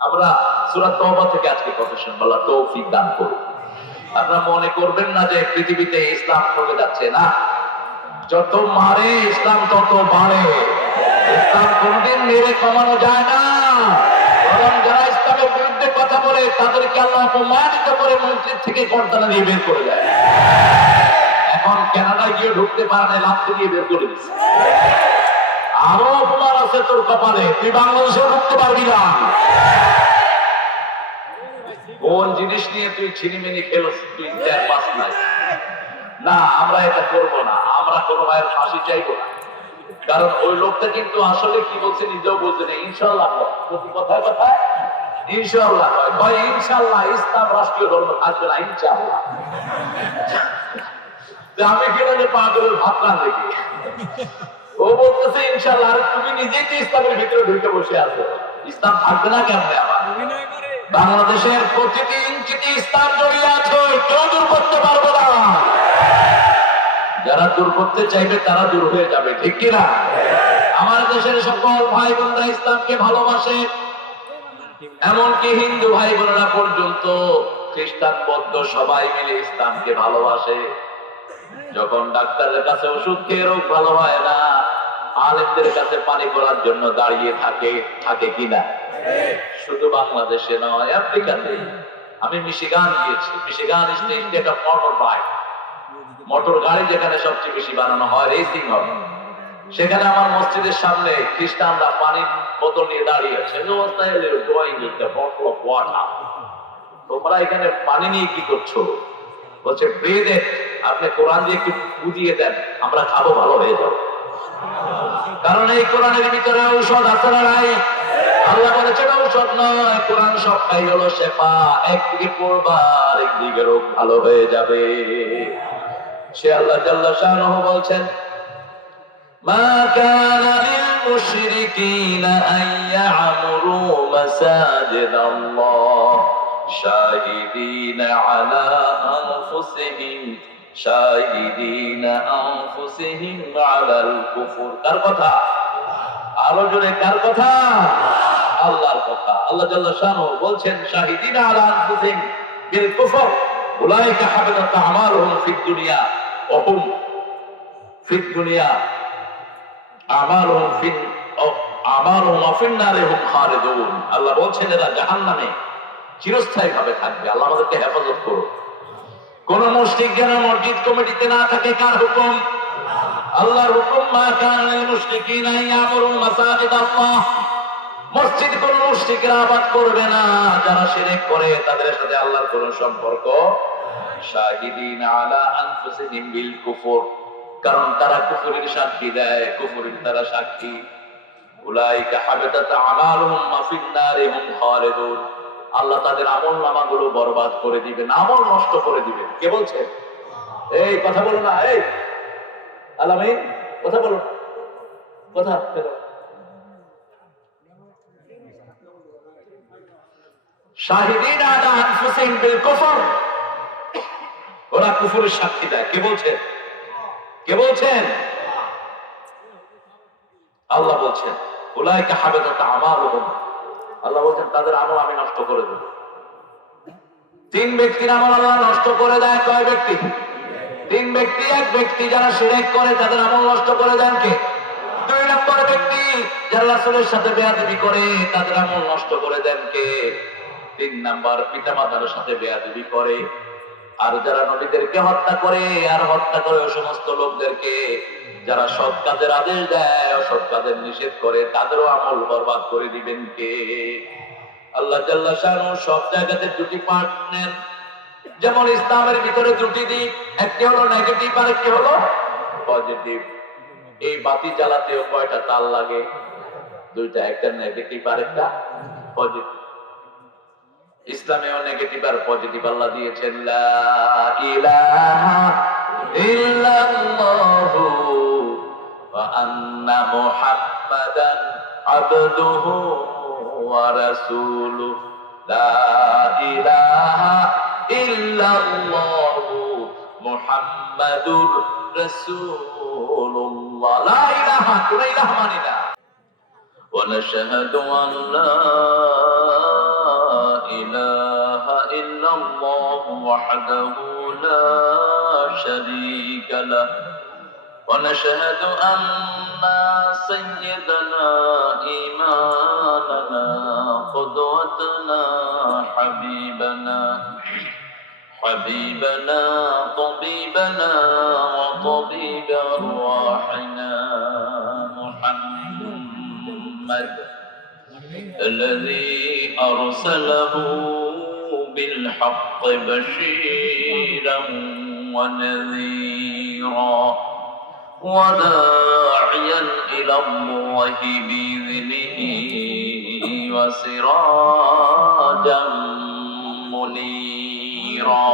আমরা সূরা তওবা থেকে আজকে কথা শুনবো। আল্লাহ তৌফিক দান করুন। আপনারা মনে করবেন না যে পৃথিবীতে ইসলাম কমে যাচ্ছে, না, যত মারে ইসলাম তত বাড়ে। ইসলাম কোনদিন মেরে কমানো যায় না, বরং যারা ইসলামের বিরুদ্ধে কথা বলে তাদেরকে আল্লাহ অপমানিত করে মসজিদ থেকে কর্তারা নিয়ে বের করে দেয়। এখন কানাডায় গিয়ে ঢুকতে পারে না, লাথি দিয়ে বের করে দিচ্ছে। আরো অপমান আছে তোর কপালে, তুই বাংলাদেশেও ঢুকতে পারবি না। কোন জিনিস নিয়ে তুই ছিনিমিনি খেলোস, তুই দেড় পাস নাই। না, আমরা এটা করবো না, আমরা কোনো ভাইয়ের ফাঁসি চাইবো না। কারণ ওই লোকটা কিন্তু আসলে কি বলছে নিজেও বলছে না। ইনশাল্লাহ কথায় কথায় ইনশাল্লাহ ভাই, ইনশাল্লাহ ইসলাম রাষ্ট্রীয় ধর্ম থাকবে না, ইনশাল্লাহ। আমি কিভাবে পাগলের ভাত না দেখি, ও বলতেছে ইনশাল্লাহ। আর তুমি নিজেই তো ইসলামের ভিতরে ঢুকে বসে আছো, ইসলাম থাকবে না কেমনে? আবার বাংলাদেশের প্রতিটি ইঞ্চিতে ইসলাম জড়িয়ে আছে, কেউ দূর করতে পারবো না। যারা দূর করতে চাইবে তারা দূর হয়ে যাবে, ঠিক কিনা? আমার দেশের সকল ভাই বোনরা ইসলামকে ভালোবাসে, এমনকি হিন্দু ভাই বোনেরা পর্যন্ত, খ্রিস্টান বৌদ্ধ সবাই মিলে ইসলামকে ভালোবাসে। যখন ডাক্তারের কাছে ওষুধ খেয়ে রোগ ভালো হয় না, আলেমদের কাছে পানি করার জন্য দাঁড়িয়ে থাকে, থাকে কিনা? শুধু বাংলাদেশে নয়, আফ্রিকাতে। আমি মিশিগান গিয়েছি, Michigan state of motor bike, motor গাড়ি যেখানে সবচেয়ে বেশি বানানো হয়, রেসিং হবে। সেখানে আমার মসজিদের সামনে খ্রিস্টানরা পানির বোতল নিয়ে দাঁড়িয়ে আছে, তোমরা এখানে পানি নিয়ে কি করছো? বলছে ব্রেদে আপনি কোরআন দিয়ে একটু বুঝিয়ে দেন, আমরা খাবো, ভালো হয়ে যাবো। কারণ এই কোরআনের ভিতরে ঔষধ আছে না নাই? আল্লাহ বলেছেন ঔষধ নয়, কোরআন সবটাই হলো শেফা। একদিকে পড়বা, একদিকে রোগ ভালো হয়ে যাবে। সে আল্লাহ জাল্লা শানুহু বলছেন, মা কানা লিল মুশরিকিনা আন ইয়া'মুরু মাসাজিদাল্লাহ শাহিদিনা আলা আনফুসিহিম আলাল কুফর। কার কথা? আরো জোরে কার কথা? আল্লাহর কথা। আল্লাহ জাল্লা শানুহু বলছেন, শাহিদিনা আলা আনফুসিহিম বিল কুফর উলাইকা হাবিতাত আমালুহুম ফিদ দুনিয়া ওয়া হুম ফিদ দুনিয়া আমালুহুম ফিন নারি হুম খালিদুন। আল্লাহ বলছেন এরা জাহান্নামে চিরস্থায়ী ভাবে থাকবে। আল্লাহ আমাদেরকে হেফাজত করুন। কোন মুশরিক যেন মসজিদ কমিটিতে না থাকে। কার হুকুম? আল্লাহর হুকুম। মা কানা লিল মুশরিকিনা ইয়ামুরু মাসাজিদাল্লাহ, মসজিদ কোন মুশরিকরা আবাদ করবে না যারা শিরক করে, তাদের সাথে আল্লাহর কোন সম্পর্ক। শাহিদিনা আলা আনফুসিহিম বিল কুফর, কারণ তারা কুফরের সাক্ষী দেয়, কুফরের তারা সাক্ষী। উলাইকা হাবিতাত আমালুহুম ফিন নারি হুম খালিদুন, আল্লাহ তাদের আমল নামাগুলো বরবাদ করে দিবেন, আমল নষ্ট করে দিবেন। কে বলছে? এই কথা বলো না, এই আলামিন কথা বলো, কথা শাহিদিনা আলা আনফুসিহিম বিল কুফর, ওরা কুফরের সাক্ষী দেয়। কে বলছেন? কে বলছেন? আল্লাহ বলছেন উলাইকা হাবিতাত আমালুহুম, আল্লাহ বলছেন তাদের আমল আমি নষ্ট করে দেব। তিন ব্যক্তির আমল আল্লাহ নষ্ট করে দেয়। কয় ব্যক্তি? তিন ব্যক্তি। এক ব্যক্তি যারা শিরক করে তাদের আমল নষ্ট করে দেন কে? দুই নম্বর ব্যক্তি যারা রাসূলের সাথে বেয়াদবি করে তাদের আমল নষ্ট করে দেন কে? তিন নাম্বার পিতামাতার সাথে বেয়াদবি করে আর যারা নবীদেরকে হত্যা করে আর হত্যা করে ওই সমস্ত লোকদেরকে যারা সৎ কাজের আদেশ দেয় অসৎ কাজের নিষেধ করে, তাদেরও আমল বরবাদ করে দিবেন কে? আল্লাহ জাল্লা শানুহু সব জায়গাতে দুটি পার্ট নেন। যেমন ইসলামের ভিতরে দুটি দিক, একটি হলো নেগেটিভ আর একটি হলো পজিটিভ। এই বাতি জ্বালাতেও কয়টা তার লাগে? দুইটা, একটা নেগেটিভ আর একটা পজিটিভ। ইসলামেও নেগেটিভ আর পজিটিভ আল্লাহ দিয়েছেন। লা ইলাহা ইল্লাল্লাহু ওয়া আন্না মুহাম্মাদান আবদুহু ওয়া রাসূলুহু। লা ইলাহা ইল্লাল্লাহু মুহাম্মাদুর রাসূলুল্লাহ। লা ইলাহা, কোন ইলাহ মানি না। ওয়া নাশহাদু আল্লা وحده لا شريك له ونشهد أن سيدنا إمامنا قدوتنا حبيبنا طبيبنا وطبيب أرواحنا محمد الذي أرسله بالحق بشيرا ونذيرا وداعيا إلى الله بإذنه وسراجا منيرا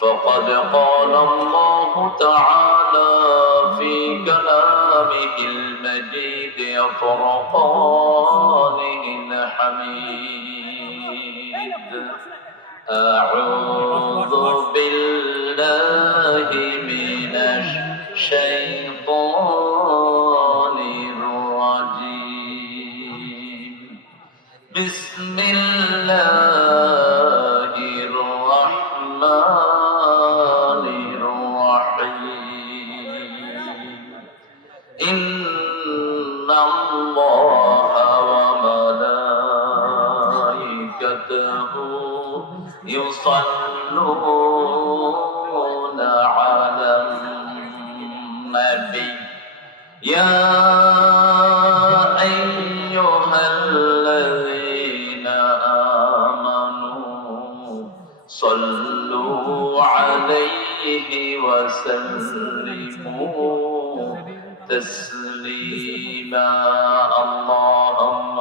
فقد قال الله تعالى في كلامه المجيد فرقانه الحميد أعوذ بالله من الشيطان الرجيم بسم الله الرحمن الرحيم إن الله وملائكته يصلون على النبي يا أيها الذين آمنوا صلوا عليه وسلموا تسليما اللهم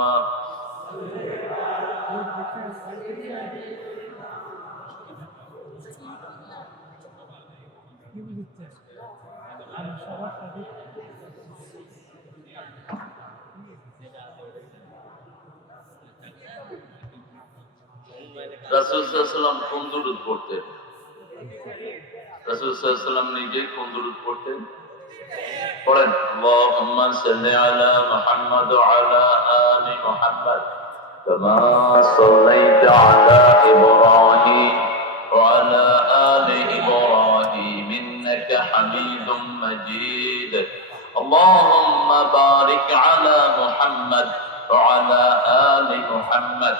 রাসূল সাল্লাল্লাহু আলাইহি ওয়াসাল্লাম কোন দুরূদ পড়তেন? রাসূল সাল্লাল্লাহু আলাইহি ওয়াসাল্লাম নিজে কোন দুরূদ পড়তেন? পড়েন আল্লাহুম্মা সাল্লি আলা মুহাম্মাদ ওয়া আলা আলি মুহাম্মাদ কামা সাল্লাইতা আলা ইব্রাহিম ওয়া আলা আলি ইব্রাহিম ইন্নাকা হামিদুম মাজিদ আল্লাহুম্মা বারিক আলা মুহাম্মাদ ওয়া আলা আলি মুহাম্মাদ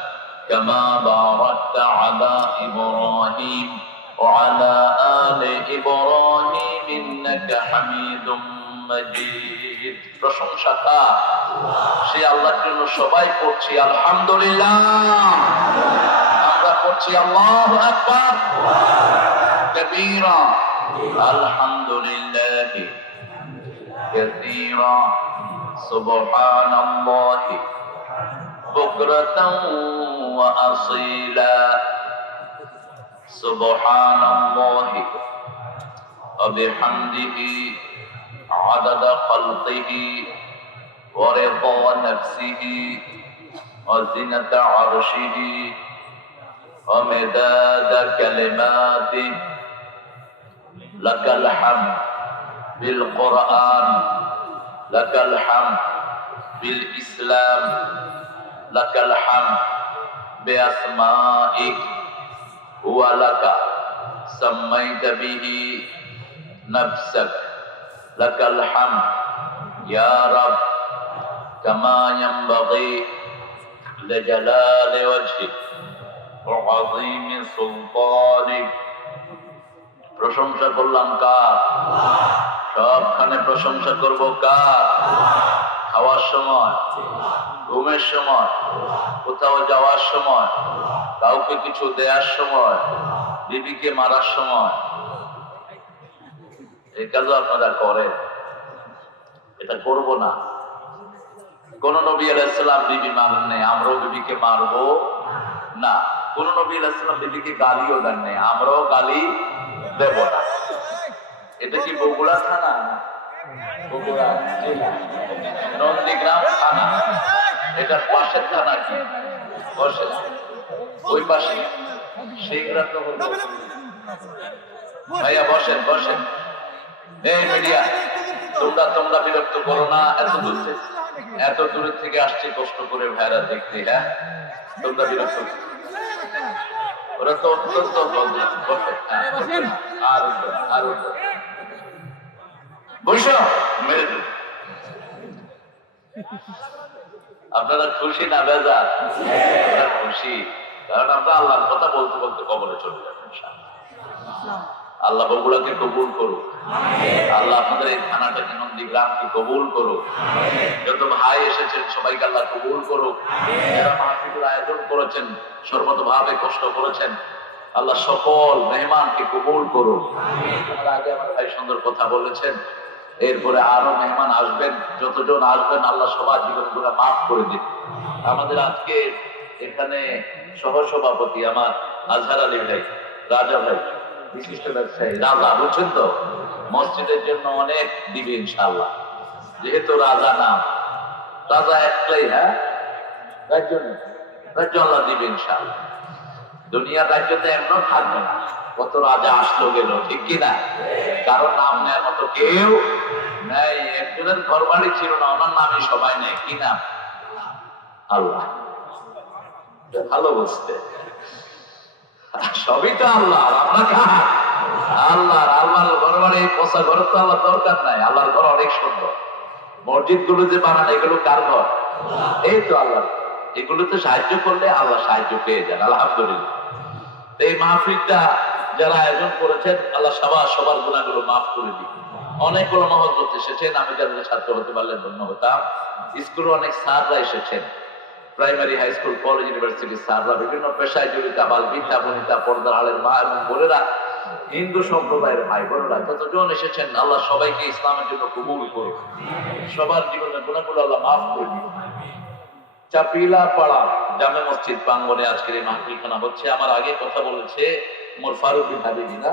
كما باركت على إبراهيم وعلى آل إبراهيم إنك حميد مجيد প্রশংসা কার? সে আল্লাহর জন্য সবাই পড়ছি আলহামদুলিল্লাহ, আমরা পড়ছি আল্লাহু আকবার কবীরা আলহামদুলিল্লাহ কাসীরা সুবহানাল্লাহি بكرة وأصيلا سبحان الله وبحمده عدد خلقه ورضا نفسه وزنة عرشه ومداد كلماته لك الحمد بالقرآن لك الحمد بالإسلام لك الحمد بأسمائك ولك سميت به نفسك لك الحمد يا رب كما ينبغي لجلال وجهك وعظيم سلطانك প্রশংসা করলাম কার? সবখানে প্রশংসা করব কার? খাওয়ার সময়, ঘুমের সময়, কোথাও যাওয়ার সময়, কাউকে কিছু দেওয়ার সময়, বিবিকে মারার সময়, এই কাজও আপনারা করেন। এটা করব না। কোন নবী আলাইহিস সালাম বিবি মারেন নাই, আমরাও বিবিকে মারবো না। কোন নবী আলাইহিস সালাম বিবিকে গালিও দেন নাই, আমরাও গালি দেব না। এটা কি বগুড়া থানা? বগুড়া জেলা, নন্দীগ্রাম থানা। এটার পাশের থানা কি? বসে ওই পাশে সেইগুলা তো হলো। ভাইয়া বসেন বসেন। এই মিডিয়া, তোমরা বিরক্ত করো না। এত দূর থেকে আসছে কষ্ট করে ভাইরা দেখতে। হ্যাঁ, তোমরা বিরক্ত ওরা তো অত্যন্ত আর বসো মেরে দিন। আপনারা খুশি না বেজার? খুশি, কারণ আমরা আল্লাহর কথা বলতে বলতে কবরে চলে যাবো ইনশাআল্লাহ। আল্লাহ বগুড়াকে কবুল করুক, আল্লাহ আপনাদের এই থানাটাকে নন্দীগ্রামকে কবুল করুক, যত ভাই এসেছেন সবাইকে আল্লাহ কবুল করুক, যারা মাহফিলের আয়োজন করেছেন সর্বতভাবে কষ্ট করেছেন আল্লাহ সকল মেহমানকে কবুল করুক। আমার আগে আমার ভাই সুন্দর কথা বলেছেন, এরপরে আরো মেহমান আসবেন, যতজন আসবেন আল্লাহ সবার জীবনগুলো মাফ করে দিন। আমাদের আজকে এখানে সহসভাপতি আমার আজহার আলী ভাই, রাজা ভাই, বিশিষ্ট ব্যবসায়ী রাজা, বুঝছেন তো, মসজিদের জন্য অনেক দিবে ইনশাআল্লাহ, যেহেতু রাজা নাম, রাজা একটাই, হ্যাঁ রাজ্য আল্লাহ দিবে ইনশাআল্লাহ। দুনিয়ার রাজ্যতে এমন থাকবে না, কত রাজা আসলো গেল, ঠিক কিনা? কারণ নাম নেওয়ার মতো কেউ নাই। একজনের ঘর বাড়ি ছিল না, ওনার নামই সবাই নেই, কি নাম? আল্লাহ। ভালো বুঝতে, সবই তো আল্লাহ, আমরা কার? আল্লাহর। আল্লাহর ঘর বাড়ি পোষা ঘর তো আল্লাহ দরকার নাই, আল্লাহর ঘর অনেক সুন্দর। মসজিদ গুলো যে বানান এগুলো কার ঘর? এই তো আল্লাহ। এগুলোতে সাহায্য করলে আল্লাহ সাহায্য পেয়ে যান, আলহামদুলিল্লাহ। এই মাহফিলটা যারা আয়োজন করেছেন আল্লাহ সবার গুনাহগুলো মাফ করে দিন। অনেক ওলামা হযরত এসেছেন, আমি যাদের ছাত্র হতে পারলে ধন্য হতাম। স্কুলে অনেক স্যাররা এসেছেন, প্রাইমারি, হাই স্কুল, কলেজ, ইউনিভার্সিটির স্যাররা, বিভিন্ন পেশায় জড়িত আবাল বৃদ্ধা বনিতা, পর্দার আলের মা এবং বোনেরা, হিন্দু সম্প্রদায়ের ভাই বোনেরা যতজন এসেছেন আল্লাহ সবাইকে ইসলামের জন্য কবুল করুন, সবার জীবনের গুনাহগুলো আল্লাহ মাফ করে দিন। চাপিলা পাড়া জামে মসজিদ প্রাঙ্গণে আজকের এই মাহফিলখানা হচ্ছে। আমার আগে কথা বলেছে মোর ফারুক বিন হাবিবি, না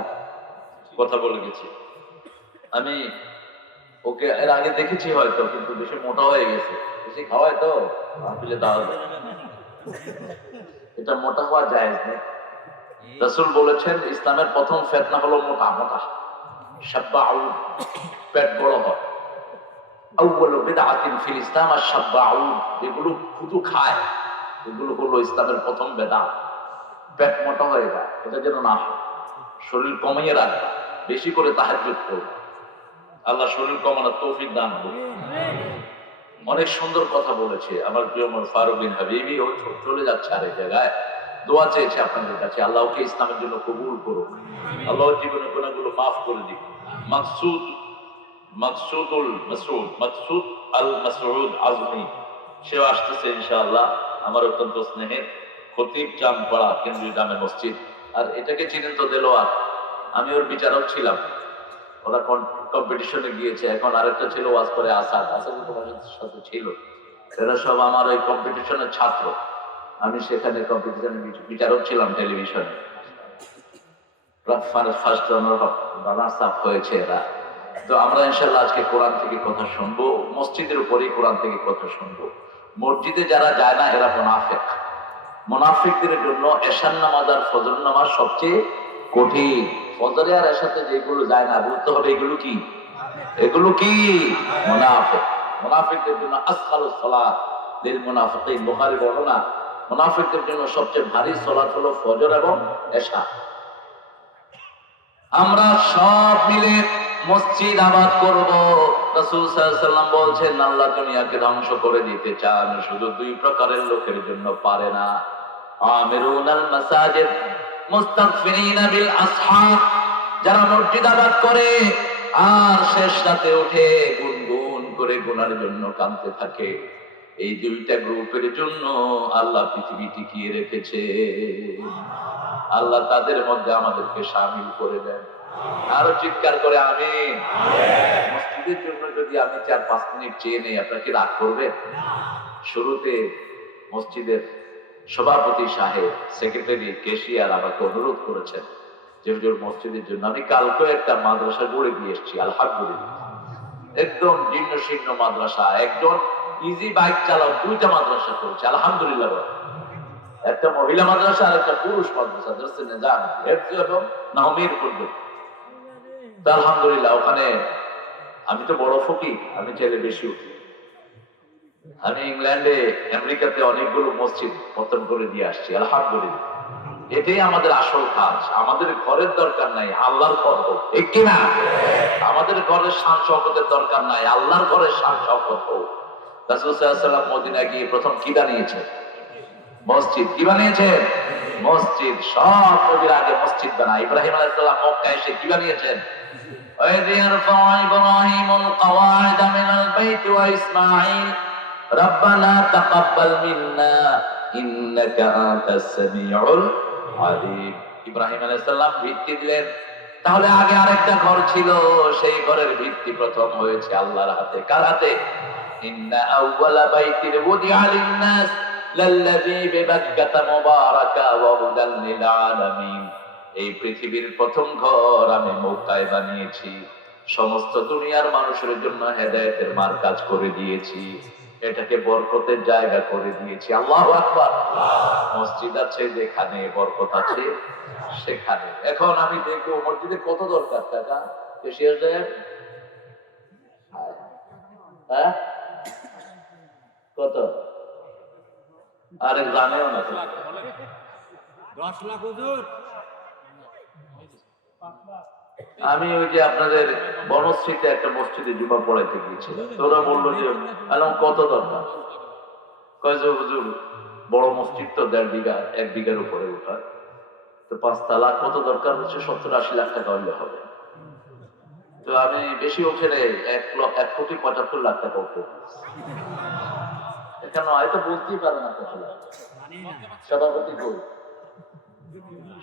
কথা বলে গেছি আমি, ওকে এর আগে দেখেছি হয়তো, কিন্তু বেশি মোটা হয়ে গেছে, বেশি খাওয়ায় তো মাহফিলে দাওয়াত, এটা মোটা হওয়া জায়েজ নেই। রাসূল বলেছেন ইসলামের প্রথম ফিতনা হলো মোটা মোটা, শাব্বাউ, পেট বড় হয়। আউয়ালু বিদআতিন ফিল ইসলাম আশ-শাব্বাউ, এগুলো ফুটু খায়, এগুলো হলো ইসলামের প্রথম বেদাত। পেট মোটা হয়ে যায়, এটা যেন না হয়। শরীর কমিয়ে রাখবা, বেশি করে তাহাজ্জুদ করবা, আল্লাহ শরীর কমানোর তৌফিক দান করুন। অনেক সুন্দর কথা বলেছে আমার প্রিয় মোর ফারুক বিন হাবিবি, ও চলে যাচ্ছে আরেক জায়গায়, দোয়া চেয়েছে আপনাদের কাছে, আল্লাহ ওকে ইসলামের জন্য কবুল করুন, আল্লাহ জীবনের গুনাহগুলো মাফ করে দিন। মাকসুদ আল মাসউদ আজমি, সেও আসতেছে ইনশাআল্লাহ, আমার অত্যন্ত স্নেহের খতিব, জামপাড়া কেন্দ্রীয় জামে মসজিদ। আর এটাকে চিনেন তো দেলোয়ার, আমি ওর বিচারক ছিলাম, ওরা কম্পিটিশনে গিয়েছে, এখন আরেকটা ছিল ওয়াজ করে আসাদ তোমার সাথে ছিল, এরা সব আমার ওই কম্পিটিশনের ছাত্র। আমি সেখানে কম্পিটিশনে বিচারক ছিলাম টেলিভিশনে, ফার্স্ট রানার্স আপ হয়েছে এরা। তো আমরা ইনশাআল্লাহ আজকে কোরআন থেকে কথা শুনবো, মসজিদের উপরেই কোরআন থেকে কথা শুনবো। মসজিদে যারা যায় না এরা মুনাফিক, মুনাফিকদের জন্য এশার নামাজ আর ফজর নামাজ সবচেয়ে কঠিন। ফজরে আর এশাতে যেগুলো যায় না, বুঝতে হবে এগুলো কি, এগুলো কি মুনাফিক। মুনাফিকদের জন্য আসখালুস সালাত লিল মুনাফিকিন, বুখারী বর্ণনা, মুনাফিকদের জন্য সবচেয়ে ভারী সালাত হলো ফজর এবং এশা। আমরা সব মিলে মসজিদ আবাদ করব। রাসূল সাল্লাল্লাহু আলাইহি ওয়াসাল্লাম বলছেন আল্লাহ দুনিয়াকে ধ্বংস করে দিতে চান, শুধু দুই প্রকারের লোকের জন্য পারে না। আমিরুনাল মাসাজিদ মুস্তাগফিরিনা বিল আসহার, যারা মসজিদ আবাদ করে আর শেষ রাতে উঠে গুনগুন করে গুনার জন্য কাঁদতে থাকে, এই দুইটা গ্রুপের জন্য আল্লাহ পৃথিবী টিকিয়ে রেখেছে। আল্লাহ তাদের মধ্যে আমাদেরকে শামিল করে দেন। আরো চিৎকার করে আমিন। মসজিদের জন্য যদি আমি 4-5 মিনিট চেয়ে নেই, আপনার কি রাগ করবেন? শুরুতে মসজিদের সভাপতি সাহেব, সেক্রেটারি, ক্যাশিয়ার আমাকে অনুরোধ করেছেন যে হুজুর মসজিদের জন্য, আমি কালকে একটা মাদ্রাসা গড়ে দিয়ে এসেছি আলহামদুলিল্লাহ, একদম জীর্ণ শীর্ণ মাদ্রাসা, একজন ইজি বাইক চালাও 2টা মাদ্রাসা করেছে আলহামদুলিল্লাহ, একটা মহিলা মাদ্রাসা আর একটা পুরুষ মাদ্রাসা, দরসে নিজাম হেফজ এবং নাহমির পর্যন্ত। আলহামদুলিল্লাহ ওখানে আমি তো বড় ফকির, আমি চাইলে বেশি উঠি। আমি ইংল্যান্ডে, আমেরিকাতে অনেকগুলো মসজিদ পতন করে দিয়ে আসছি আলহামদুলিল্লাহ। এটাই আমাদের আসল কাজ। আমাদের ঘরের দরকার নাই, আল্লাহর ঘর হোক, ঠিক কিনা? আমাদের ঘরের শান শওকতের দরকার নাই, আল্লাহর ঘরের শান শওকত হোক। রাসূল সাল্লাল্লাহু আলাইহি ওয়াসাল্লাম মদিনা গিয়ে প্রথম কি বানিয়েছেন? মসজিদ। কি বানিয়েছেন? মসজিদ। সব নবীর আগে মসজিদ বানায়। ইব্রাহিম আলাইহিস সালাম মক্কায় এসে কি বানিয়েছেন? وَإِذْ يَرْفَعُ إِبْرَاهِيمُ الْقَوَاعِدَ مِنَ الْبَيْتِ وَإِسْمَاعِيلُ رَبَّنَا تَقَبَّلْ مِنَّا إِنَّكَ أَنْتَ السَّمِيعُ الْعَلِيمُ। ইব্রাহিম আলাইহিস সালাম ভিত্তি দিলেন। তাহলে আগে আরেকটা ঘর ছিল, সেই ঘরের ভিত্তি প্রথম হয়েছে আল্লাহর হাতে। কার হাতে? ইন্না আউওয়ালা বাইতিন উদিআ লিন-নাস লাল্লাযী বিবাক্কাতা মুবারাকা ওয়া হুদাল লিল আলামিন। এই পৃথিবীর প্রথম ঘর আমি মক্কায় বানিয়েছি, সমস্ত দুনিয়ার মানুষের জন্য হেদায়েতের মার্কাজ করে দিয়েছি, এটাকে বরকতের জায়গা করে দিয়েছি। আল্লাহু আকবার। মসজিদ আছে যেখানে, বরকত আছে সেখানে। এখন আমি দেখবো মসজিদে কত দরকার টাকা, বেশি হয়ে যায়। হ্যাঁ, কত? আরে জানেও না তো। 10 লাখ হুজুর। আমি ওই যে আপনাদের বনশ্রীতে একটা মসজিদে জুমা পড়াইতে গিয়েছিলাম, তো ওরা বললো যে কত দরকার? কয় যে হুজুর বড় মসজিদ তো 1.5 বিঘা 1 বিঘার উপরে উঠায়, তো 5 তালা, কত দরকার হচ্ছে 70-80 লাখ টাকা হইলে হবে। তো আমি বেশি ওঠে রে 1,75,00,000 টাকা উঠে। এখানে হয়তো বলতেই পারে না কত লাখ। সভাপতি কই?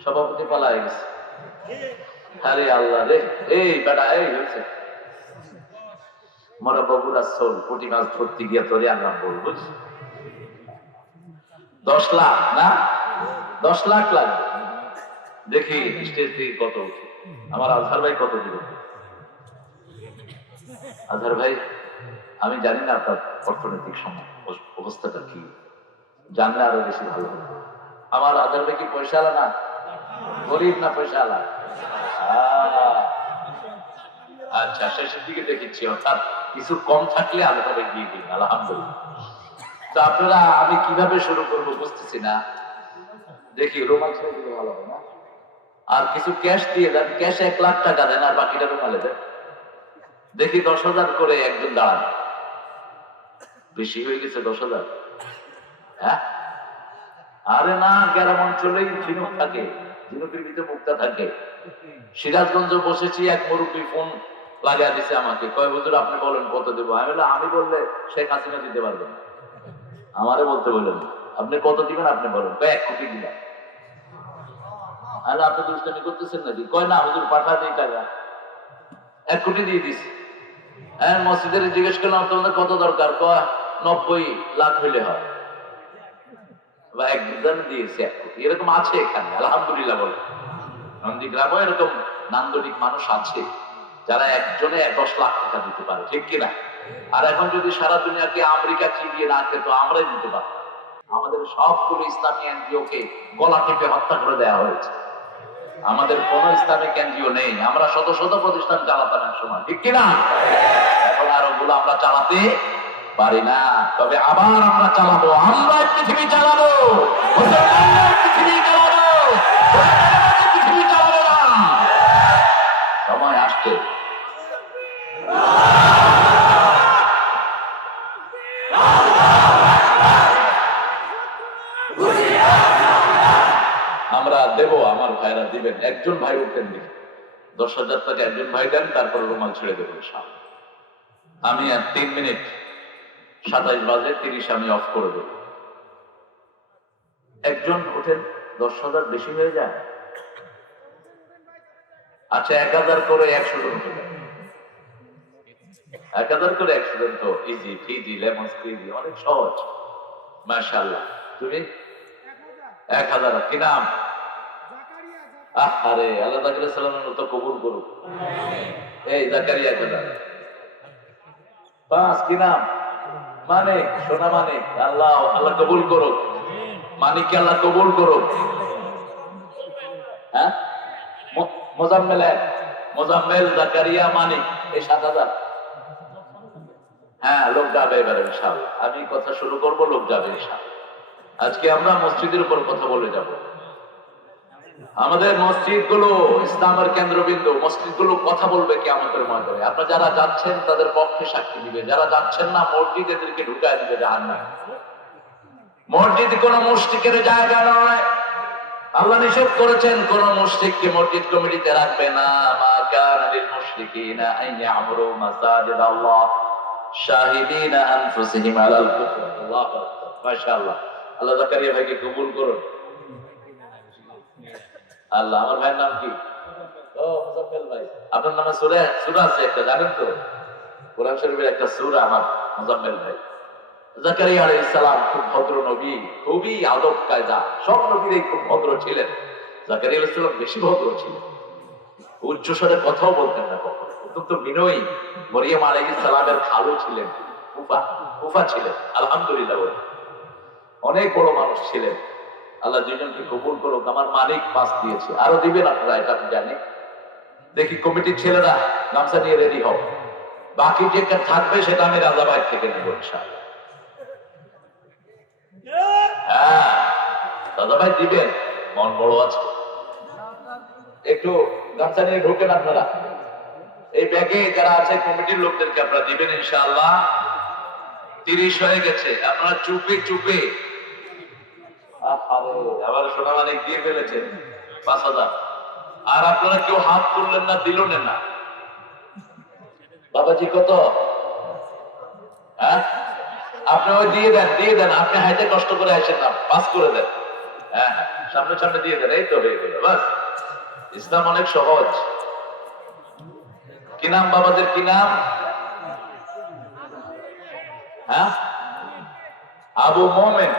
সভাপতি পালায় গেছে। আরে আল্লাহ রে, এই বেটা এই হয়েছে মরা বগুড়া সোল পুঁটি মাছ ধরতে গিয়ে তোরে আল্লাহ বলবো 10 লাখ না, 10 লাখ লাগবে। দেখি স্টেজ থেকে কত উঠে। আমার আজহার ভাই কত দিল? আজহার ভাই, আমি জানি না আপনার অর্থনৈতিক অবস্থাটা কি, জানলে আরো বেশি ভালো হতো। আমার আজহার ভাই কি পয়সা আলা না, গরিব না পয়সা আলা? আচ্ছা, শেষের দিকে দেখেছি, অর্থাৎ কিছু কম থাকলে আলাদা দিয়ে দিন। আলহামদুলিল্লাহ। তো আপনারা, আমি কিভাবে শুরু করবো বুঝতেছি না। দেখি রোমাল ছেড়ে দিলে ভালো হবে না? আর কিছু ক্যাশ দিয়ে দেন, ক্যাশ 1 লাখ টাকা দেন, আর বাকিটা রোমালে দেন। দেখি 10,000 করে একজন দাঁড়ান। বেশি হয়ে গেছে 10,000? হ্যাঁ, আরে না, গ্রাম অঞ্চলেই ঝিনুক থাকে, ঝিনুকের ভিতরে মুক্তা থাকে। সিরাজগঞ্জ বসেছি, এক মুরব্বী ফোন লাগিয়ে দিছে আমাকে, কয় হুজুর আপনি বলেন কত দেবো? আমি বললে শেখ হাসিনা দিতে পারবেন না, আমারে বলতে বলেন আপনি কত দিবেন, আপনি বলেন। 1 কোটি দিলাম। আপনি দুষ্টামি করতেছেন নাকি? কয় না হুজুর পাঠা দিই টাকা। 1 কোটি দিয়ে দিস। হ্যাঁ, মসজিদের জিজ্ঞেস করলাম তোমাদের কত দরকার? কয় 90 লাখ হইলে হয়। বা একজন দিয়েছে 1 কোটি। এরকম আছে এখানে, আলহামদুলিল্লাহ বলে। নন্দীগ্রামও এরকম নান্দনিক মানুষ আছে যারা একজনে 10 লাখ টাকা দিতে পারে, ঠিক কিনা? আর এখন যদি সারা দুনিয়াকে আমেরিকা চিবিয়ে না খেত, আমরাই দিতে পারতাম। আমাদের সবগুলো ইসলামী এনজিওকে গলা টিপে হত্যা করে দেওয়া হয়েছে। আমাদের কোন ইসলামিক এনজিও নেই। আমরা শত শত প্রতিষ্ঠান চালাতাম এক সময়, ঠিক কিনা? এখন আর ওগুলো আমরা চালাতে পারি না। তবে আবার আমরা চালাবো, আমরা পৃথিবী চালাবো, পৃথিবী চালাবো, পৃথিবী চালাবো না। সময় আসছে। আমরা দেব, আমার ভাইরা দিবেন। একজন ভাই উঠতেন দিবেন 10,000 টাকা, একজন ভাই দেন, তারপর রুমাল ছেড়ে দেবো। আমি আর 3 মিনিট 27 বাজে 30 আমি অফ করে দেব। একজন ওঠেন, 10,000 বেশি হয়ে যায়। আচ্ছা, 1,000 করে 100 জন উঠে যায়। 1,000 করে 100 জন তো ইজি ফিজি, লেমন স্কুইজি, অনেক সহজ। মাশাআল্লাহ। তুমি 1,000 কি নাম? আরে আল্লাহ তাআলা সালামের মতো কবুল করুক। এই জাকারিয়া 1,000। 5 কি নাম? মানিক, সোনা মানিক। আল্লাহ কবুল করুক। মানিককে আল্লাহ কবুল করুক। হ্যাঁ, মোজাম্মেল, জাকারিয়া, মানিক, এই 7,000। হ্যাঁ, লোক যাবে এবারে ইনশাআল্লাহ। আমি কথা শুরু করব, লোক যাবে ইনশাআল্লাহ। আজকে আমরা মসজিদের উপর কথা বলে যাব। আমাদের মসজিদ গুলো ইসলামের কেন্দ্রবিন্দু, মসজিদ গুলো কথা বলবে কিয়ামতের ময়দানে। আপনারা যারা যাচ্ছেন তাদের পক্ষে সাক্ষী দিবে, যারা যাচ্ছেন না মসজিদ এদেরকে ঢুকায় দিবে জাহান্নামে। মসজিদ কোন মুশরিকের জায়গা নয়। আল্লাহ নিষেধ করেছেন কোন মুশরিককে মসজিদ কমিটিতে রাখবে না। মা কানা লিল মুশরিকিনা আন ইয়ামুরু মাসাজিদ আল্লাহ শাহিদিনা আনফুসিহিম আলাল কুফর। আল্লাহু আকবার, মাশাআল্লাহ। আল্লাহ জাকারিয়া ভাইকে কবুল করুন। আল্লাহ, আমার ভাইয়ের নাম কি? ও মুজাম্মেল ভাই। আপনার নামে সূরা আছে একটা, জানেন তো? কোরআন শরীফের একটা সূরা আমার মুজাম্মেল ভাই। জাকারিয়া আলাইহিস সালাম খুব ভদ্র নবী, খুবই আদব কায়দা, সব নবীরাই খুব ভদ্র ছিলেন। জাকারিয়া আলাইহিস সালাম বেশি ভদ্র ছিলেন। উচ্চ স্বরে কথাও বলতেন না কখনো, অত্যন্ত বিনয়ী। মরিয়ম আলাইহিস সালামের খালু ছিলেন, ফুফা ছিলেন। আলহামদুলিল্লাহ বলে অনেক বড় মানুষ ছিলেন। আল্লাহ দুইজনকে কবুল করুক। আমার মালিক পাস দিয়েছে, আরো দিবেন আপনারা, এটা আমি জানি। দেখি কমিটির ছেলেরা গামছা নিয়ে রেডি হও। বাকি যেটা থাকবে সেটা আমি রাজাবাইর থেকে নেব ইনশাআল্লাহ। হ্যাঁ, দাদাভাই দিবেন, মন বড় আছে। একটু গামছা নিয়ে ঢোকেন আপনারা। এই ব্যাগে যারা আছে কমিটির লোকদেরকে আপনারা দিবেন ইনশাআল্লাহ। 30 হয়ে গেছে, আপনারা চুপে চুপে। আবার সোনা মানিক দিয়ে ফেলেছেন 5000। আর আপনারা কেউ হাত তুললেন না, দিলেন না। বাবাজি কত? হ্যাঁ, আপনি ওই দিয়ে দেন। আপনি হাইতে কষ্ট করে আসেন না, পাস করে দেন। হ্যাঁ, সামনে সামনে দিয়ে দেন। এই তো হয়ে গেল, বাস। ইসলাম অনেক সহজ। কি নাম বাবাদের, কি নাম? হ্যাঁ, আবু মোমেন,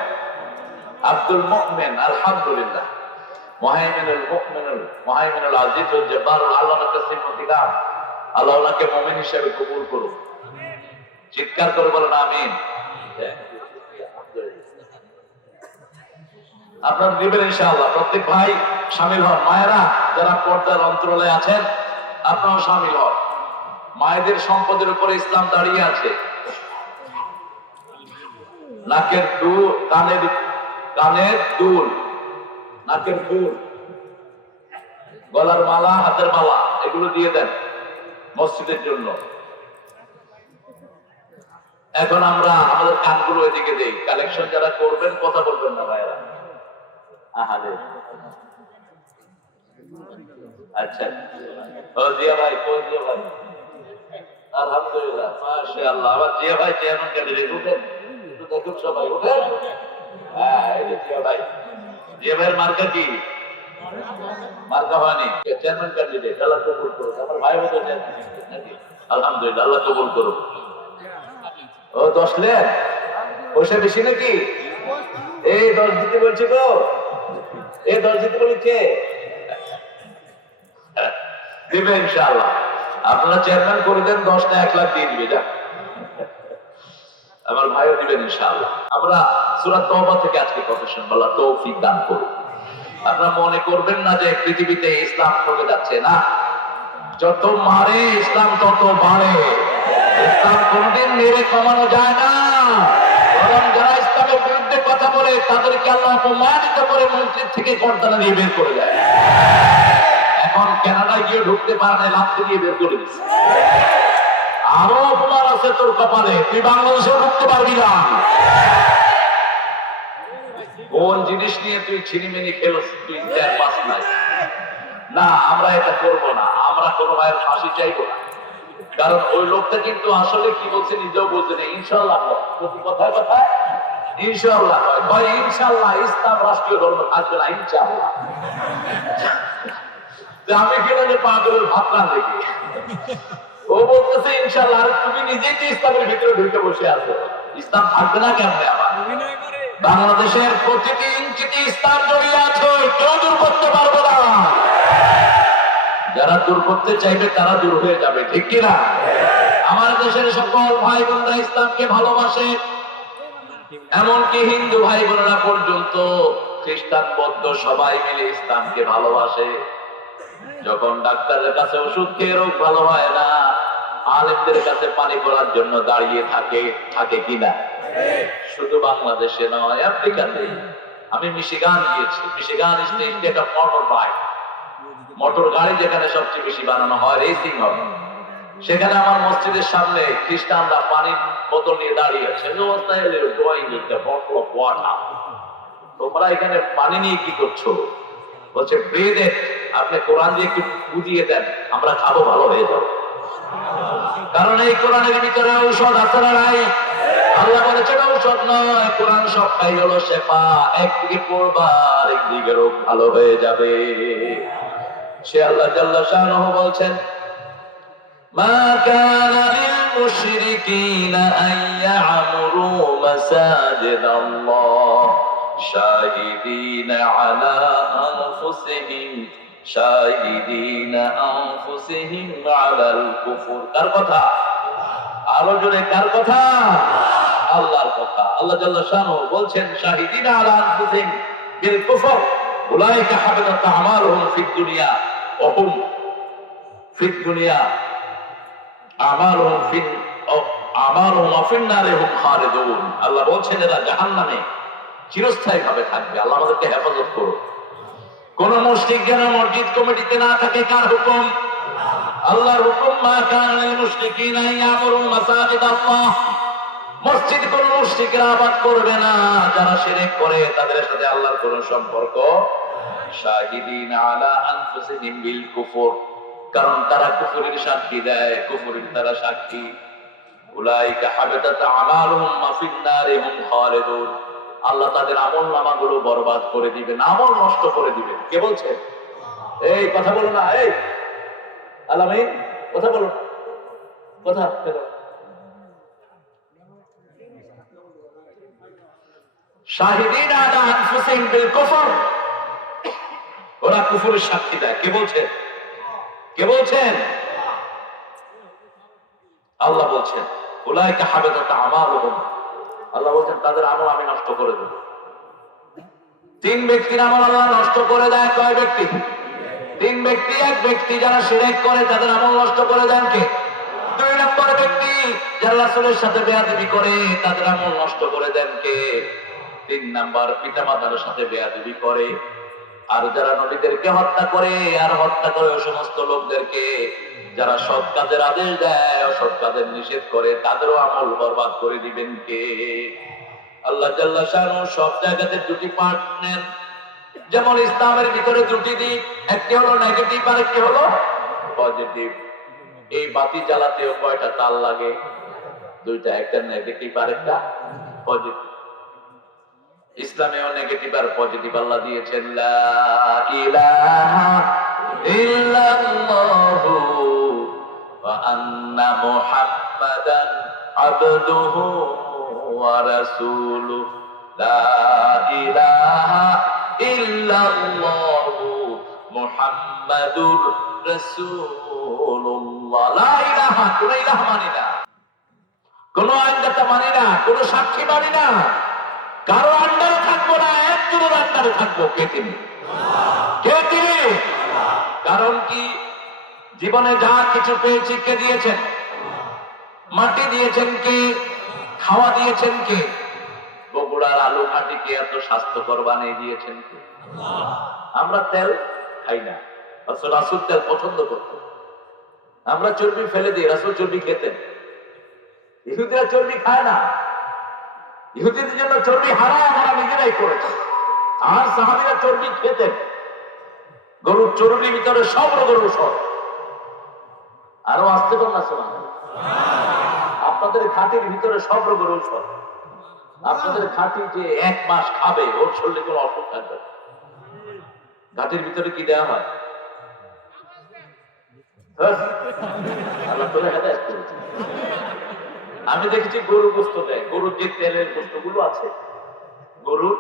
আব্দুল মুমিন। আলহামদুলিল্লাহ। মুহাইমিনুল মুমিনুল, মুহাইমিনুল আজিজুল জব্বারুল, আল্লাহর কাসিম মুতিকাম। আল্লাহ ওনাকে মুমিন হিসেবে কবুল করুন। চিৎকার করে বলেন আমিন। আপনারা দিবেন ইনশাআল্লাহ। প্রত্যেক ভাই শামিল হন। মায়েরা যারা পর্দার অন্তরালে আছেন, আপনারাও শামিল হন। মায়েদের সম্পদের উপরে ইসলাম দাঁড়িয়ে আছে। নাকের দুল, কানের দুল, নাকের দুল, গলার মালা, হাতের মালা, এগুলো দিয়ে দেন মসজিদের জন্য। এখন আমরা আমাদের কানগুলো এদিকে দেই। কালেকশন যারা করবেন কথা বলবেন না ভাইরা। আহারে, আচ্ছা। ও জিয়া ভাই, কোন জিয়া ভাই? আলহামদুলিল্লাহ, মাশাআল্লাহ। আবার জিয়া ভাই চেয়ারম্যান ক্যান্ডিডেট, উঠেন একটু দেখুন সবাই, উঠেন। হ্যাঁ, এই যে জিয়া ভাই। জিয়া ভাইয়ের মার্কা কি? মার্কা হয়নি, চেয়ারম্যান ক্যান্ডিডেট। আল্লাহ কবুল করুক। আমার ভাই হতো নাকি? আলহামদুলিল্লাহ, আল্লাহ কবুল করুক। ও 10 লেন পয়সা বেশি নাকি? এই 10 দিতে বলছি তো, এই 10 দিতে বলেছে, দিবে ইনশাআল্লাহ। আপনারা চেয়ারম্যান করে দেন, 10 না 1 লাখ দিয়ে দিবে। যা, আমার ভাইও দিবেন ইনশাআল্লাহ। আমরা সূরা তওবা থেকে আজকে কথা শুনবো। আল্লাহ তৌফিক দান করুন। আপনারা মনে করবেন না যে পৃথিবীতে ইসলাম ঠকে যাচ্ছে, না। যত মারে ইসলাম তত বাড়ে। ইসলাম কোনদিন মেরে কমানো যায় না। বরং যারা ইসলামের বিরুদ্ধে কথা বলে তাদেরকে আল্লাহ অপমানিত করে মসজিদ থেকে গর্দানে দিয়ে বের করে দেয়। এখন কানাডায় গিয়ে ঢুকতে পারে না, লাথি দিয়ে বের করে দিচ্ছে। আরো অপমান আছে তোর কপালে, তুই বাংলাদেশেও ঢুকতে পারবি না। কোন জিনিস নিয়ে তুই ছিনিমিনি খেলোস? তুই 4-5 নাই। না, আমরা এটা করবো না। আমরা কোনো ভাইয়ের ফাঁসি চাইবো না। কারণ ওই লোকটা কিন্তু আসলে কি বলছে নিজেও বলছে না। ইনশাআল্লাহ, কথায় কথায় ইনশাআল্লাহ ভাই, ইনশাআল্লাহ ইসলাম রাষ্ট্রীয় ধর্ম থাকবে না, ইনশাআল্লাহ। আমি কেন যে পাগলের ভাবলাম দেখি, ও বলতেছে ইনশাআল্লাহ। আর তুমি নিজেই তো ইসলামের ভিতরে ঢুকে বসে আছো, ইসলাম থাকবে না কেমনে? আবার বাংলাদেশের প্রতিটি ইঞ্চিতে ইসলাম জড়িয়ে আছে, কেউ দূর করতে পারবে না। যারা দূর করতে চাইবে তারা দূর হয়ে যাবে, ঠিক কিনা? আমার দেশের সকল ভাই বোনরা ইসলামকে ভালোবাসে। এমনকি হিন্দু ভাই বোনেরা পর্যন্ত, খ্রিস্টান বৌদ্ধ সবাই মিলে ইসলামকে ভালোবাসে। যখন ডাক্তারের কাছে ওষুধ খেয়ে রোগ ভালো হয় না, আলেমদের কাছে পানি পড়ার জন্য দাঁড়িয়ে থাকে, থাকে কিনা? শুধু বাংলাদেশে নয়, আফ্রিকাতে, আমি মিশিগান গিয়েছি। Michigan state of motor bike, motor গাড়ি যেখানে সবচেয়ে বেশি বানানো হয়, রেসিং হবে। সেখানে আমার মসজিদের সামনে খ্রিস্টানরা পানির বোতল নিয়ে দাঁড়িয়ে আছে। অবস্থায় তোমরা এখানে পানি নিয়ে কি করছো? বলছে ব্রেদে আপনি কোরআন দিয়ে একটু বুঝিয়ে দেন, আমরা খাবো, ভালো হয়ে যাবো। কারণ এই কোরআনের ভিতরে ঔষধ আছে না নাই? আল্লাহ বলেছেন ঔষধ নয়, কোরআন সবটাই হলো শেফা। একদিকে পড়বা একদিকে রোগ ভালো হয়ে যাবে। সে আল্লাহ জাল্লা শাআনুহু বলছেন মা কানা লিল মুশরিকিনা আন ইয়া'মুরু মাসাজিদাল্লাহ শাহিদিনা আলা আনফুসিহিম আলাল কুফর। কার কথা? আরো জোরে কার কথা? আল্লাহর কথা। আল্লাহ জাল্লা শাআনুহু বলছেন শাহিদিনা আলা আনফুসিহিম বিল কুফর উলাইকা হাবিতাত আমালুহুম ফিদ দুনিয়া ওয়া হুম ফিদ দুনিয়া আমালুহুম ফিন নারি হুম খালিদুন। আল্লাহ বলছেন এরা জাহান্নামে চিরস্থায়ী ভাবে থাকবে। আল্লাহ আমাদেরকে হেফাজত করুন। কোন মুশরিক যেন মসজিদ কমিটিতে না থাকে। কার হুকুম? আল্লাহর হুকুম। মা কানা লিল মুশরিকিনা ইয়ামুরু মাসাজিদাল্লাহ, মসজিদ কোন মুশরিকরা আবাদ করবে না যারা শিরক করে, তাদের সাথে আল্লাহর কোন সম্পর্ক। শাহিদিনা আলা আনফুসিহিম বিল কুফর, কারণ তারা কুফরের সাক্ষী দেয়, কুফরের তারা সাক্ষী। উলাইকা হাবিতাত আমালুহুম ফিন নারি হুম খালিদুন, আল্লাহ তাদের আমল নামাগুলো বরবাদ করে দিবেন, আমল নষ্ট করে দিবেন। কে বলছে? এই কথা বলো না, এই আলামিন কথা বলো, কথা শাহিদিনা আলা আনফুসিহিম বিল কুফর, ওরা কুফরের সাক্ষী দেয়। কে বলছেন? কে বলছেন? আল্লাহ বলছেন উলাইকা হাবিতাত আমালুহুম, আল্লাহ বলছেন তাদের আমল আমি নষ্ট করে দেব। তিন ব্যক্তির আমল আল্লাহ নষ্ট করে দেয়। কয় ব্যক্তি? তিন ব্যক্তি। এক ব্যক্তি যারা শিরক করে তাদের আমল নষ্ট করে দেন কে? দুই নম্বর ব্যক্তি যারা রাসূলের সাথে বেয়াদবি করে তাদের আমল নষ্ট করে দেন কে? তিন নাম্বার পিতামাতার সাথে বেয়াদবি করে আর যারা নবীদেরকে হত্যা করে আর হত্যা করে ওই সমস্ত লোকদেরকে যারা সৎ কাজের আদেশ দেয় অসৎ কাজের নিষেধ করে, তাদেরও আমল বরবাদ করে দিবেন কে? আল্লাহ জাল্লা শাআনুহু সব জায়গাতে দুটি পার্ট নেন। যেমন ইসলামের ভিতরে দুটি দিক, একটি হলো নেগেটিভ আর একটি হলো পজিটিভ। এই বাতি জ্বালাতেও কয়টা তার লাগে? দুইটা, একটা নেগেটিভ আর একটা পজিটিভ। ইসলামেও নেগেটিভ আর পজিটিভ আল্লাহ দিয়েছেন। লা ইলাহা ইল্লাল্লাহু ওয়া আন্না মুহাম্মাদান আবদুহু ওয়া রাসূলুহু। লা ইলাহা ইল্লাল্লাহু মুহাম্মাদুর রাসূলুল্লাহ। লা ইলাহা, কোন ইলাহ মানি না, কোন আইনদাতা মানি না, কোন সাক্ষী মানি না, কারো আন্ডারে থাকবো না, একজনের আন্ডারে থাকবো। কে তিনি? কে তিনি? কারণ কি? জীবনে যা কিছু পেয়েছি কে দিয়েছেন? মাটি দিয়েছেন কে? খাওয়া দিয়েছেন কে? বগুড়ার আলু মাটিকে এত স্বাস্থ্যকর বানিয়ে দিয়েছেন কে? আমরা তেল খাই না, রাসূল তেল পছন্দ করতেন। আমরা চর্বি ফেলে দিই, রাসূল চর্বি খেতেন। ইহুদিরা চর্বি খায় না, ইহুদিদের জন্য চর্বি হারাম, আমরা নিজেরাই করেছি। আর সাহাবীরা চর্বি খেতেন। গরুর চর্বির ভিতরে সব রোগের ঔষধ। আরো আসতে পারেন না শোনা, আপনাদের খাঁটির ভিতরে সব রোগের ঔষধ। আপনাদের খাঁটি যে 1 মাস খাবে ওর শরীরে কোনো অসুখ থাকবে না। ঘাটির ভিতরে কি দেওয়া হয়? আল্লাহ তোরে হেদায়েত করেছে। আমি দেখেছি গরু গোস্ত দেয়, গরুর যে তেলের গোস্তগুলো আছে, গরুর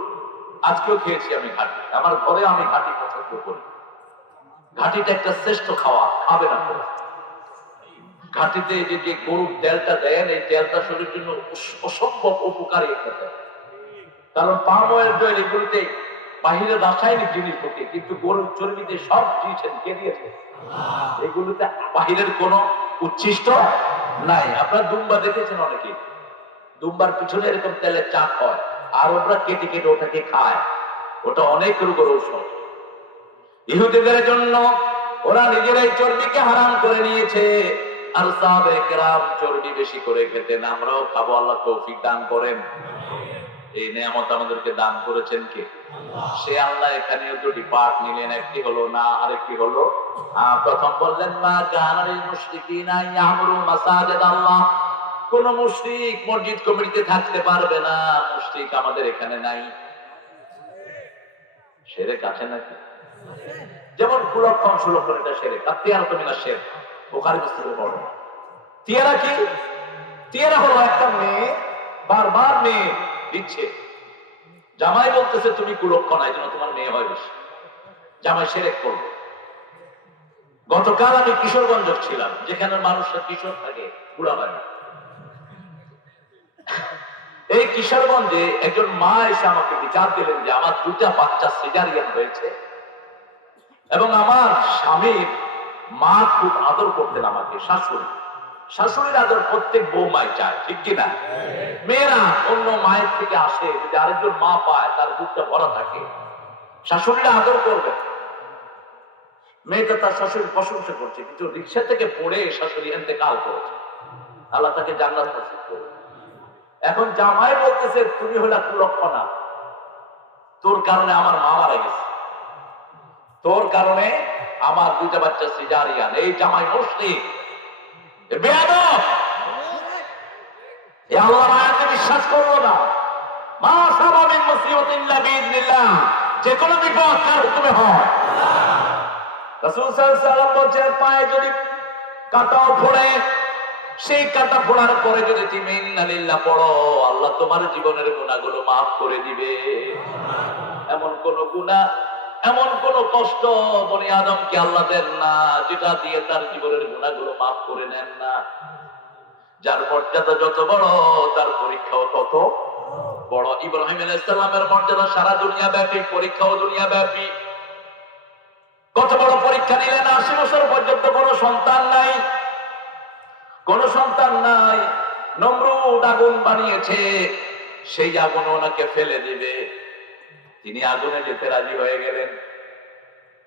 আজকেও খেয়েছি আমি ঘাটি। আমার ঘরে আমি ঘাটি পছন্দ করি। ঘাটিটা একটা শ্রেষ্ঠ খাওয়া, খাবে না তো। ঘাটিতে যে গরুর তেলটা দেন, এই তেলটা শরীরের জন্য অসম্ভব উপকারী একটা তেল। কারণ পাম অয়েল তৈল এগুলিতে বাহিরে রাসায়নিক জিনিস ঢোকে, কিন্তু গরুর চর্বিতে সব দিয়েছেন। কে দিয়েছে? এগুলোতে বাহিরের কোন উচ্ছিষ্ট নাই। আপনারা দুম্বা দেখেছেন, অনেকে দুম্বার পিছনে এরকম তেলের চাক হয় আর ওরা কেটে কেটে ওটাকে খায়। ওটা অনেক রোগের ঔষধ। ইহুদিদের জন্য ওরা নিজেরাই চর্বিকে হারাম করে নিয়েছে, আর সাহাবায়ে কেরাম চর্বি বেশি করে খেতেন। আমরাও খাবো, আল্লাহ তৌফিক দান করেন। এই নিয়ামত আমাদেরকে দান করেছেন কে? সে আল্লাহ। এখানেও দুটি পাঠ নিলেন, একটি হলো না, আরেকটি হলো প্রথম বললেন মা কানা লিল মুশরিকিনা ইয়ামুরু মাসাজিদ আল্লাহ। কোন মুশরিক মসজিদ কমিটিতে থাকতে পারবে না। মুশরিক আমাদের এখানে নাই। শিরক আছে নাকি? যেমন কুলক্ষণ সুলক্ষণ, এটা শিরক। আর তিয়ারা মিনাশ শিরক, বুখারী মুসলিমে পড়ো। তিয়ারা কি? তিয়ারা হলো একটা মেয়ে বারবার মেয়ে দিচ্ছে, জামাই বলতেছে তুমি কুলক্ষণ, এই জন্য তোমার মেয়ে হয় বেশি। জামাই শিরক করবে। গতকাল আমি কিশোরগঞ্জ ছিলাম, যেখানে মানুষের কিশোর থাকে, বুড়া হয় না। এই কিশোরগঞ্জে একজন মা এসে আমাকে বিচার দিলেন যে আমার দুটা বাচ্চা সিজারিয়ান হয়েছে এবং আমার স্বামীর মা খুব আদর করতেন আমাকে, শাশুড়ির আদর প্রত্যেক বৌমায় চায়, ঠিক কিনা? মেয়েরা অন্য মায়ের থেকে আসে, যদি আরেকজন মা পায় তার বুকটা ভরা থাকে। শাশুড়িরা আদর করবে। মেয়েটা তার শাশুড়ির প্রশংসা করছে, কিন্তু রিক্সা থেকে পড়ে শাশুড়ি ইন্তেকাল করেছে। আল্লাহ তাকে জান্নাত নসিব করবে। এখন জামাই বলতেছে তুমি হলা কুলক্ষণা, তোর কারণে আমার মা মারা গেছে, তোর কারণে আমার দুইটা বাচ্চা সিজারিয়ান। এই জামাই মুশরিক, বেয়াদব। এই আল্লাহর আয়াতে বিশ্বাস করলো না। মা সাবা মিন মুসিবাতিন ইল্লা বিইذنিল্লাহ, যে কোনো বিপদ কার হুকুমে হয়। রাসূল সাল্লাল্লাহু আলাইহি ওয়াসাল্লাম বলেন পায়ে যদি কাঁটাও পড়ে, সেই কাঁটা পড়ার পরে যদি তুমি ইন্না লিল্লাহ পড়ো, আল্লাহ তোমার জীবনের গুনাহগুলো মাফ করে দিবে। এমন কোন গুনাহ, এমন কোন কষ্ট বনি আদমকে আল্লাহ দেন না যেটা দিয়ে তার জীবনের গুনাহগুলো মাফ করে নেন না। যার মর্যাদা যত বড় তার পরীক্ষাও তত বড়। ইব্রাহিম আলাইহিস সালামের মর্যাদা সারা দুনিয়া ব্যাপী, পরীক্ষাও দুনিয়া ব্যাপী। কত বড় পরীক্ষা নিলেন, 80 বছর পর্যন্ত কোনো সন্তান নাই, কোন সন্তান নাই। নমরুদ আগুন বানিয়েছে, সেই আগুন ওনাকে ফেলে দিবে, তিনি আগুনে যেতে রাজি হয়ে গেলেন।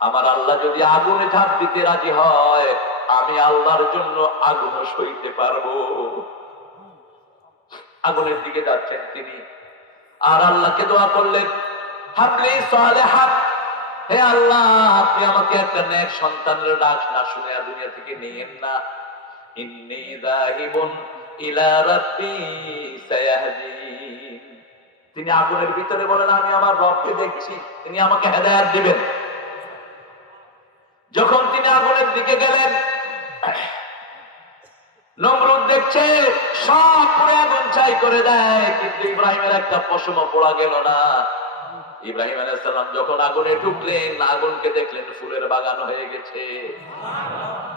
আমার আল্লাহ যদি আগুনে ঝাঁপ দিতে রাজি হয়, আমি আল্লাহর জন্য আগুন সইতে পারবো। আগুনের দিকে যাচ্ছেন তিনি, আর আল্লাহকে দোয়া করলেন হাবলি সালেহান, হে আল্লাহ আপনি আমাকে একটা নেক সন্তানের ডাক না শুনে দুনিয়া থেকে নিয়েন না। ইন্নী যাহিবুন ইলা রাব্বি সায়াহদিন। তিনি আগুনের ভিতরে বলেন আমি আমার রবকে দেখছি, তিনি আমাকে হেদায়েত দিবেন। যখন তিনি আগুনের দিকে গেলেন, নমরুদ দেখছে সব পুরো আগুন ছাই করে দেয়, কিন্তু ইব্রাহিমের একটা পশমও পোড়া গেল না। ইব্রাহিম আলাইহিস সালাম যখন আগুনে ঢুকলেন, আগুনকে দেখলেন ফুলের বাগান হয়ে গেছে।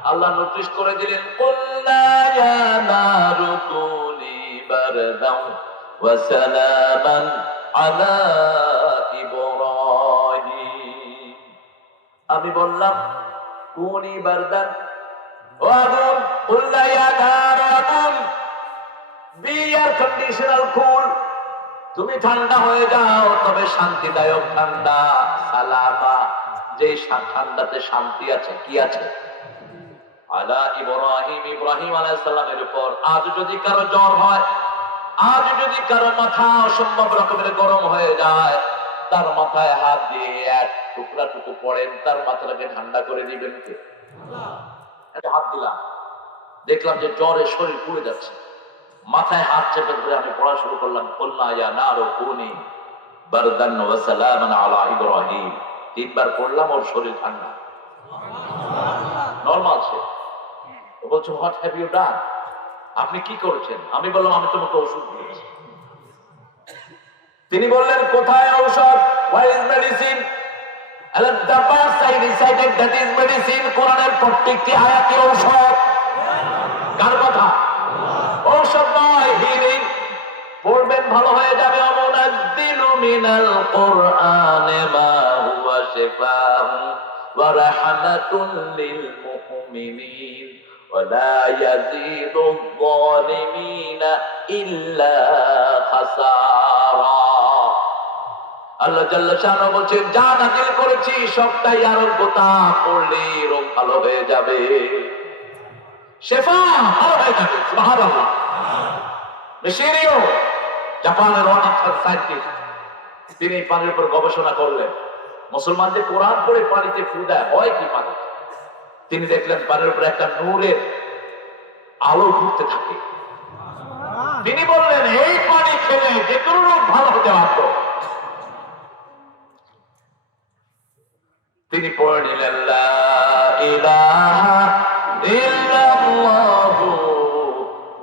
আল্লাহ নোটিশ করে দিলেন কুল্লা ইয়া নারু কুনি বারদাও ওয়া সালামান আলা ইব্রাহিম। আমি বললাম কুনি বারদান, ও আগুন, কুল্লা ইয়া নারু আগুন, বি এয়ার কন্ডিশনাল কুল, তুমি ঠান্ডা হয়ে যাও, তবে শান্তিদায়ক ঠান্ডা। সালামা, যে ঠান্ডাতে শান্তি আছে, কি আছে? আলা ইব্রাহিম, ইব্রাহিম আলাইহিস সালামের উপর। আজ যদি কারো জ্বর হয়, আজ যদি কারো মাথা অসম্ভব রকমের গরম হয়ে যায়, তার মাথায় হাত দিয়ে এক টুকরা টুকু পড়েন, তার মাথাটাকে ঠান্ডা করে দিবেন কে? আল্লাহ। হাত দিলাম, দেখলাম যে জ্বরে শরীর পুড়ে যাচ্ছে, মাথায় হাত চেপে ধরে আমি পড়া শুরু করলাম কুল্লা ইয়া নারু কুনি বারদান ওয়া সালামান আলা ইব্রাহিম। 3 বার পড়লাম, ওর শরীর ঠান্ডা, নরমাল সে। ও বলছে হোয়াট হ্যাভ ইউ ডান, আপনি কি করেছেন? আমি বললাম আমি তোমাকে ওষুধ দিয়েছি। তিনি বললেন কোথায় ঔষধ? Where is medicine? the verse I recited, that is medicine. কোরআনের প্রত্যেকটি আয়াতই ঔষধ। কার কথা? ঔষধ নয়, হিলিং। পড়বেন ভালো হয়ে যাবে। মুনাজ্জিলু মিনাল কুরআনি মা হুয়া শিফাউন ওয়া রাহমাতুন লিল মুমিনিন ওয়া লা ইয়াজিদুয যালিমিনা ইল্লা খাসারা। আল্লাহ জাল্লা শানহু বলছেন যা নাযিল করেছি সবটাই আরোগ্যতা পড়লে রোগ ভালো হয়ে যাবে, শেফা ভালো হয়ে যাবে। সুবহানাল্লাহ। মিশরীয় জাপানের অনেক সায়েন্টিস্ট তিনি পানির উপর গবেষণা করলেন, মুসলমানদের কোরআন পড়ে পানিতে ফু দেয় হয় কি পানি, তিনি দেখলেন পানির উপর একটা নূরের আলো ঘুরতে থাকে। তিনি বললেন এই পানি খেলে যে কোনো রোগ ভালো হতে পারত। তিনি পড়ে নিলেন লা ইলাহা ইল্লাল্লাহু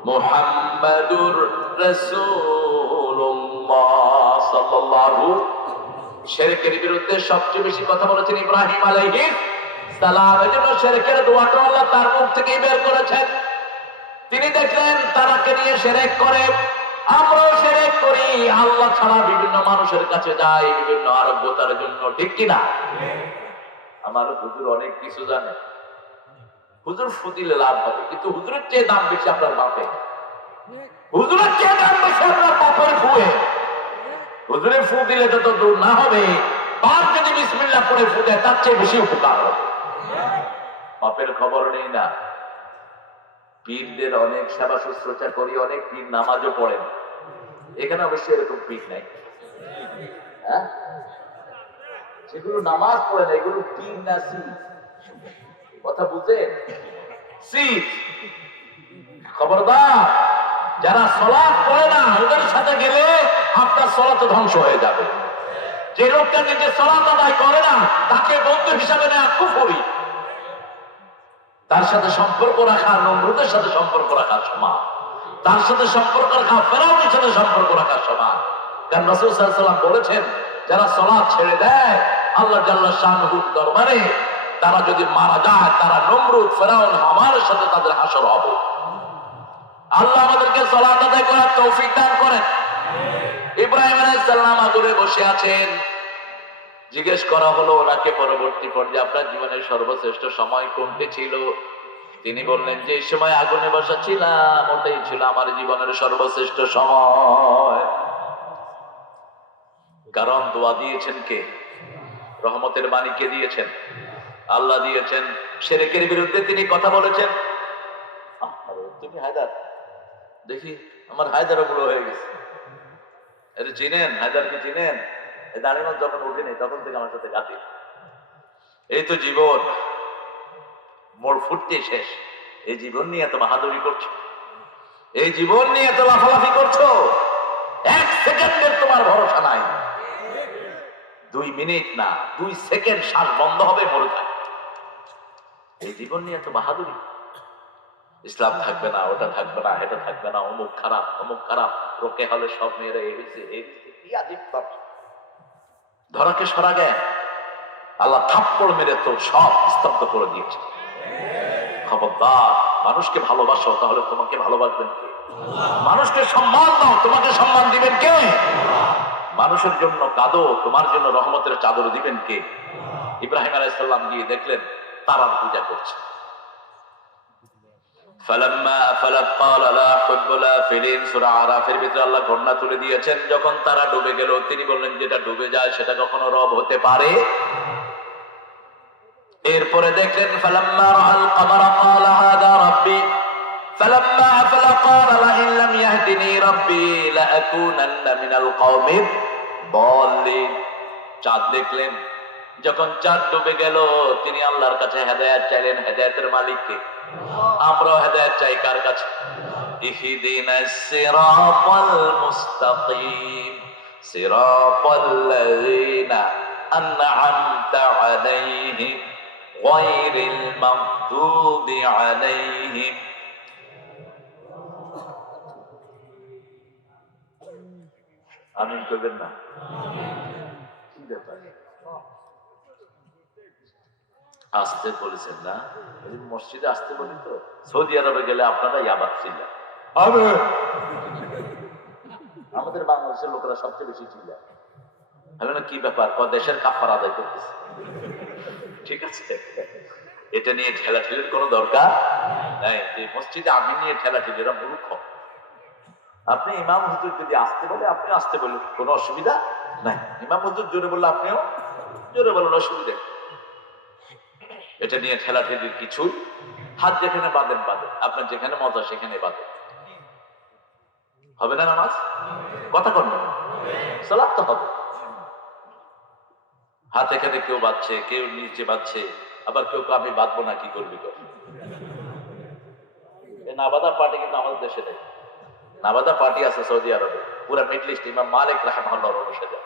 মুহাম্মাদুর রাসূলুল্লাহ সাল্লাল্লাহু। শিরকের বিরুদ্ধে সবচেয়ে বেশি কথা বলেছেন ইব্রাহিম আলাইহিস সালাম। এজন্য শিরকের দোয়াটা আল্লাহ তার মুখ থেকেই বের করেছেন। তিনি দেখলেন তারাকে নিয়ে শিরক করে, আমরাও শিরক করি, আল্লাহ ছাড়া বিভিন্ন মানুষের কাছে যাই বিভিন্ন আরোগ্যতার জন্য, ঠিক কিনা? আমার হুজুর অনেক কিছু জানে, হুজুর ফুদিলে লাভ হবে, কিন্তু হুজুরের চেয়ে দাম বেশি আপনার বাপে, হুজুরের চেয়ে দাম বেশি আপনার বাপের ফুয়ে। হুজুরের ফু দিলে যত দূর না হবে, বাপ যদি বিসমিল্লাহ করে ফু দেয় তার চেয়ে বেশি উপকার হবে। বাপের খবর নেই না। পীরদের অনেক সেবা শুশ্রূষা করি, অনেক পীর নামাজও পড়েন, এখানে অবশ্যই এরকম পীর নাই। হ্যাঁ, যেগুলো নামাজ পড়ে না এগুলো পীর না সির, কথা বুঝেন? সির। খবরদার, যারা সালাত পড়ে না ওদের সাথে গেলে আপনার সালাত ধ্বংস হয়ে যাবে। যে লোকটা নিজে সালাত আদায় করে না তাকে বন্ধু হিসাবে নেওয়া কুফরি। তার সাথে সম্পর্ক রাখা নমরুদের সাথে সম্পর্ক রাখা সমান, তার সাথে সম্পর্ক রাখা ফেরাউনের সাথে সম্পর্ক রাখা সমান। কারণ রাসূল সাল্লাল্লাহু আলাইহি ওয়াসাল্লাম বলেছেন যারা সালাত ছেড়ে দেয় আল্লাহ জাল্লা শানহুর দরবারে তারা যদি মারা যায় তারা নমরুদ ফেরাউন হামানের সাথে তাদের হাসর হবে। আল্লাহ আমাদেরকে সালাত আদায় করার তৌফিক দান করেন। ইব্রাহিম আলাইহিস সালাম আগুনে বসে আছেন, জিজ্ঞেস করা হলো ওনাকে পরবর্তী পর্যায়ে আপনার জীবনের সর্বশ্রেষ্ঠ সময় কোনটি ছিল? তিনি বললেন যে সময় আগুনে বসা ছিলাম ওটাই ছিল আমার জীবনের সর্বশ্রেষ্ঠ সময়। কারণ দোয়া দিয়েছেন কে? রহমতের বাণী কে দিয়েছেন? আল্লাহ দিয়েছেন। শিরকের বিরুদ্ধে তিনি কথা বলেছেন। তুমি হায়দার, দেখি আমার হায়দারও বুড়ো হয়ে গেছে। এটা চিনেন? হায়দারকে চিনেন? দাঁড়িয়ে যখন উঠেনি তখন থেকে আমার সাথে গাতে। এই তো জীবন, মোর ফুটতে শেষ। এই জীবন নিয়ে এত বাহাদুরি করছো, এই জীবন নিয়ে এত লাফালাফি করছো, এক সেকেন্ডের তোমার ভরসা নাই। 2 মিনিট না 2 সেকেন্ড শ্বাস বন্ধ হবে, মরে থাকবে। এই জীবন নিয়ে এত বাহাদুরি, ইসলাম থাকবে না, ওটা থাকবে না, এটা থাকবে না, অমুক খারাপ অমুক খারাপ, রোকে হলে সব মেয়েরা এই হয়েছে এই কি আদিব। ধরাকে সরা জ্ঞান আল্লাহ থাপ্পড় মেরে তো সব স্তব্ধ করে দিয়েছে। খবরদার, মানুষকে ভালোবাসো তাহলে তোমাকে ভালোবাসবেন কে? মানুষকে সম্মান দাও, তোমাকে সম্মান দিবেন কে? মানুষের জন্য কাঁদো, তোমার জন্য রহমতের চাদর দিবেন কে? ইব্রাহিম আলাইহিস সালাম গিয়ে দেখলেন তারার পূজা করছে। ফালাম্মা আফালাত ক্বালা লা আহুব্বুল আফিলিন, সূরা আরাফের ভিতরে আল্লাহ ঘটনা তুলে দিয়েছেন যখন তারা ডুবে গেল তিনি বললেন যেটা ডুবে যায় সেটা কখনো রব হতে পারে? এরপরে দেখলেন ফালাম্মা রাআল কমারা ক্বালা হাদা রাব্বি ফালাম্মা আফালা ক্বালা লা ইন লাম ইয়াহদিনি রাব্বি লা আকুনান্না মিনাল কওমিদ দাল্লিন। চাঁদ দেখলেন, যখন চাঁদ ডুবে গেল তিনি আল্লাহর কাছে হেদায়েত চাইলেন। হেদায়েতের মালিক কে? আমরাও হেদায়েত চাই কার কাছে? ইহদিনাস সিরাতাল মুস্তাকিম সিরাতাল্লাযীনা আন'আমতা আলাইহিম গায়রিল মাগদুবি আলাইহিম। আমিন করবেন না? কি ব্যাপার? আসতে বলেছেন না? মসজিদে আসতে বলি তো। সৌদি আরবে গেলে আপনারা ইয়াবাদ চিল্লা, আমাদের বাংলাদেশের লোকেরা সবচেয়ে বেশি চিল্লা। আমি না কি ব্যাপার, দেশের কাফার আদায় করতেছে। ঠিক আছে, এটা নিয়ে ঠেলাঠেলির কোনো দরকার নাই। যে মসজিদে আমি নিয়ে ঠেলাঠেলি, এরা মূর্খ। আপনি ইমাম হুজুর যদি আসতে বলে আপনি আসতে বলুন, কোনো অসুবিধা নাই। ইমাম হুজুর জোরে বললে আপনিও জোরে বলেন, অসুবিধা নেই। এটা নিয়ে ঠেলাঠেলির কিছুই, হাত যেখানে বাঁধেন বাঁধেন, আপনার যেখানে মজা সেখানে বাঁধেন। হবে না নামাজ? কথা করবেন, সালাত তো হবে। হাত এখানে কেউ বাঁধছে, কেউ নিচে বাঁধছে, আবার কেউ আমি বাঁধবো না, কি করবি কর। না বাঁধা পার্টি কিন্তু আমাদের দেশে নেই। না বাঁধা পার্টি আছে সৌদি আরবে, পুরা মিডল ইস্ট। ইমাম মালিক রাহিমাহুল্লাহর অনুসারে।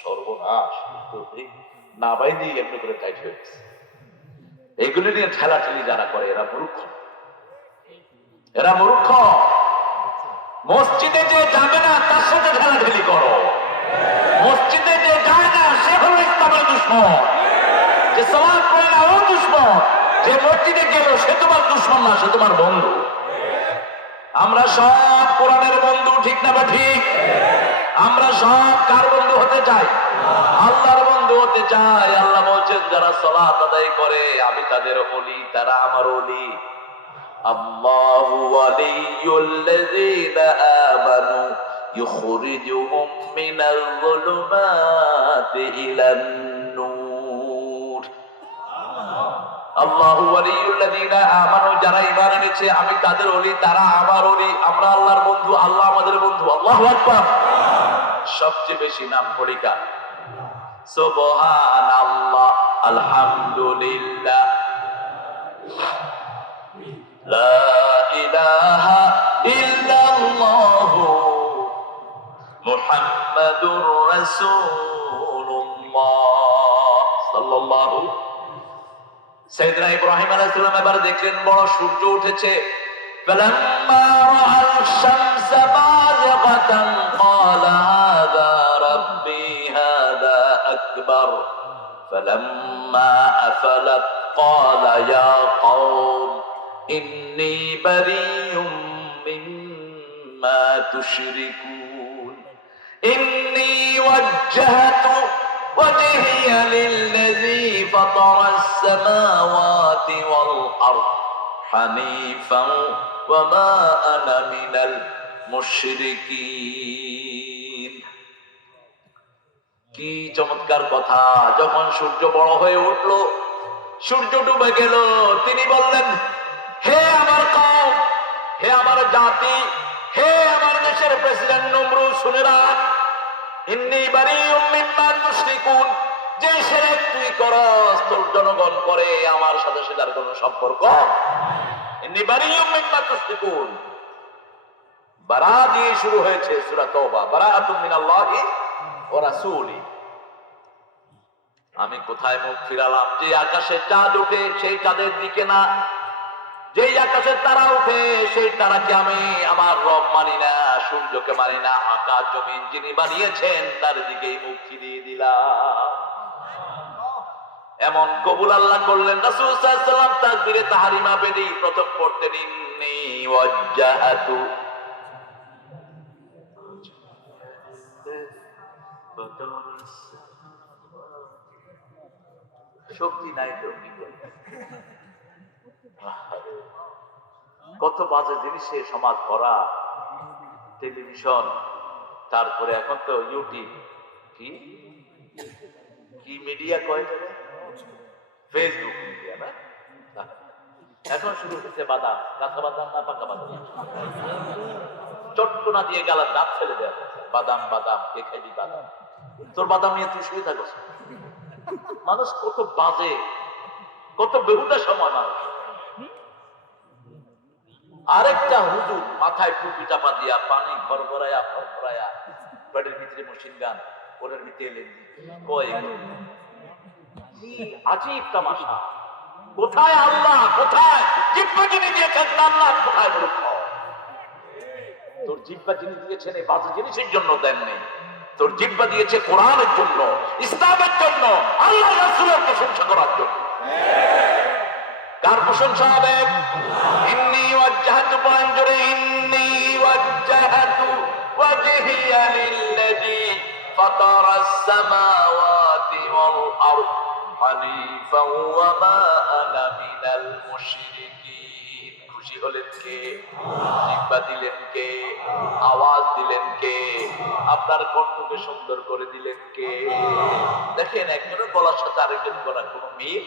সর্বনাশ, না বাইদি এমনি করে টাইট হয়ে গেছে। এইগুলি নিয়ে ঠেলাঠেলি যারা করে এরা মূর্খ, এরা মূর্খ। মসজিদে যে যাবে না তার সাথে ঠেলাঠেলি করো, মসজিদে যে যায় না সে হলো ইসলামের দুশমন, যে সালাত পড়ে না ও দুশমন, যে মসজিদে গেল সে তোমার দুশমন না, সে তোমার বন্ধু। আমরা সব কোরআনের বন্ধু, ঠিক না বা ঠিক? আমরা সব কার বন্ধু হতে চাই? আল্লাহর বন্ধু হতে চাই। আল্লাহ বলছেন যারা সালাত আদায় করে আমি তাদের ওলি, তারা আমার ওলি। আল্লাহু ওয়ালিয়ুল্লাযীনা আমানু ইখরিজুহুম মিনাল যুলুমাতি ইলান নূর। আল্লাহু ওয়ালিয়ুল্লাযীনা আমানু, যারা ঈমান এনেছে আমি তাদের ওলি, তারা আমার ওলি। আমরা আল্লাহর বন্ধু, আল্লাহ আমাদের বন্ধু। আল্লাহু আকবার। সবচেয়ে বেশি নাম পড়ি কার? সুবহানাল্লাহ, আলহামদুলিল্লাহ, লা ইলাহা ইল্লাল্লাহ, মুহাম্মাদুর রাসূলুল্লাহ সাল্লাল্লাহু। সাইয়েদনা ইব্রাহিম আলাইহিস সালাম এবার দেখলেন বড় সূর্য উঠেছে। ফালাম্মা রাআল শামসা বাযিগাতান ক্বালা হাযা রাব্বি হাযা আকবার। ফালাম্মা আফালাত ক্বালা ইয়া কওম ইন্নী বারিয়ুম মিম্মা তুশরিকুন। ইন্নী ওয়াজ্জাহতু وجهي للذي فطر السماوات والأرض حنيفا وما أنا من المشركين। কি চমৎকার কথা! যখন সূর্য বড় হয়ে উঠল, সূর্য ডুবে গেল, তিনি বললেন হে আমার কওম, হে আমার জাতি, হে আমার দেশের প্রেসিডেন্ট নমরুদ, শুনে রাখ, ইন্নী বারিয়ুম মিম্মা তুশরিকুন, যে শিরক তুই করস তোর জনগণ করে আমার সাথে সেটার কোনো সম্পর্ক। ইন্নী বারিয়ুম মিম্মা তুশরিকুন, বারা দিয়ে শুরু হয়েছে সূরা তওবা, বারাআতুম মিনাল্লাহি ওয়া রাসূলি। আমি কোথায় মুখ ফিরালাম? যে আকাশে চাঁদ ওঠে সেই চাঁদের দিকে না, যেই আকাশের তারা উঠে সেই তারাকে আমি আমার রব মানি না, সূর্যকে মানি না। আকাশ জমিন যিনি বানিয়েছেন তার দিকেই মুখ ফিরিয়ে দিলাম। এমন কবুল আল্লাহ করলেন। রাসূল সাল্লাল্লাহু আলাইহি ওয়াসাল্লাম তাকবীরে তাহরিমা বেদি প্রথম পড়তেন, ইন্নী ওয়াজ্জাহাতু। শক্তি নাই তো কি করবে? কত বাজে জিনিসে সমাজ ভরা, টেলিভিশন, তারপরে এখন তো ইউটিউব, কি কি মিডিয়া কয়, ফেসবুক মিডিয়া না, এখন শুরু হচ্ছে বাদাম, কাঁচা বাদাম না পাকা বাদাম, চটকনা দিয়ে গালার দাঁত ফেলে দেয়। বাদাম বাদাম কে খাইবি বাদাম, তোর বাদাম নিয়ে তুই শুয়ে থাকস। মানুষ কত বাজে, কত বেহুদা সময় মানুষ। আরেকটা হুজুর মাথায় টুপি চাপা দিয়া পানি ভরভরায়া ভরভরায়া পেটের ভিতরে মেশিন গান, ওটার ভিতরে কয় কি আজীব তামাশা। কোথায় আল্লাহ? কোথায় জিহ্বা যিনি দিয়েছেন আল্লাহ? কোথায় মূর্খ? তোর জিহ্বা যিনি দিয়েছেন এই বাজে জিনিসের জন্য দেননি, তোর জিহ্বা দিয়েছে কোরআনের জন্য, ইসলামের জন্য, আল্লাহ রাসূলের প্রশংসা করার জন্য। কার প্রশংসা হবে? ইন্নী ওয়াজ্জাহতু, বলেন জোরে, ইন্নী ওয়াজ্জাহতু ওয়াজহিয়া লিল্লাযী ফাতারাস সামাওয়াতি ওয়াল আরদ হানিফাও ওয়া মা আনা মিনাল মুশরিকিন। খুশি হলেন কে? জিহ্বা দিলেন কে? আওয়াজ দিলেন কে? আপনার কণ্ঠকে সুন্দর করে দিলেন কে? দেখেন একজনের গলার সাথে আরেকজন গলা কোনো মিল